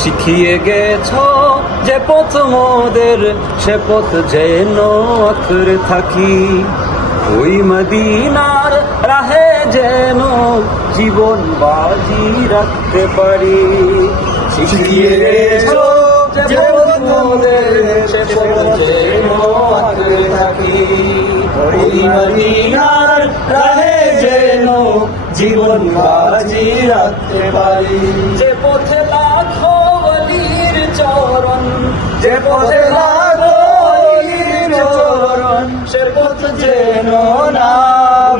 শিখিয়ে গেছ যে পথ মোদের, সে পথ যেন আঁকড়ে থাকি। ওই মদিনার রাহে যেন জীবন বাজি রাখতে পারি। শিখিয়ে গেছ যে পথ মোদের, সে পথ যেন আঁকড়ে থাকি। ওই মদিনার রাহে যেন জীবন বাজি রাখতে পারি। যে পথে লাখো ওলির চরণ, যে পথে লাখো ওলির চরণ, সে পথ যেন না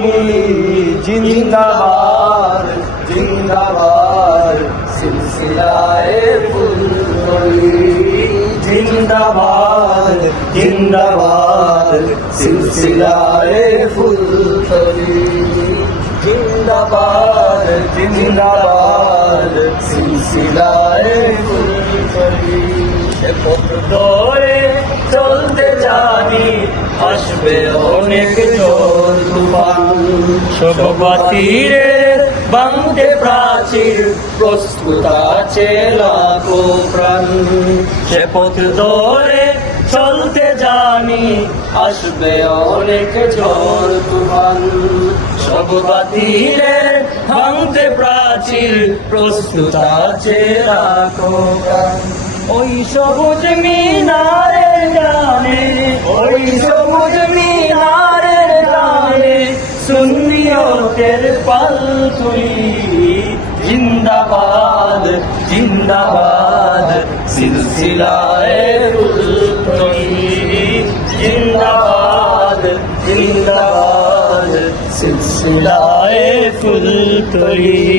ভুলি। জিন্দাবাদ জিন্দাবাদ সিলসিলায়ে ফুলতলি। জিন্দাবাদ জিন্দাবাদ সিলসিলায়ে ফুলতলি। জিন্দাবাদ জিন্দাবাদ সিলসিলায়ে ফুলতলি। সে পথ ধরে চলতে জানি, আসবে অনেক ঝড় তুফান। সব বাতিলের ভাঙতে প্রাচীর, প্রস্তুত আছে লাখো প্রাণ। সে পথ ধরে চলতে জানি, আসবে অনেক ঝড় তুফান। সব বাতিলের ভাঙতে প্রাচীর, প্রস্তুত আছে লাখো প্রাণ। ওই সবুজ মিনারের ডানে, ওই সবুজ মিনারের ডানে সুন্নিয়তের পালতুলি। জিন্দাবাদ জিন্দাবাদ সিলসিলায়ে ফুলতলি। জিন্দাবাদ জিন্দাবাদ সিলসিলায়ে ফুলতলি।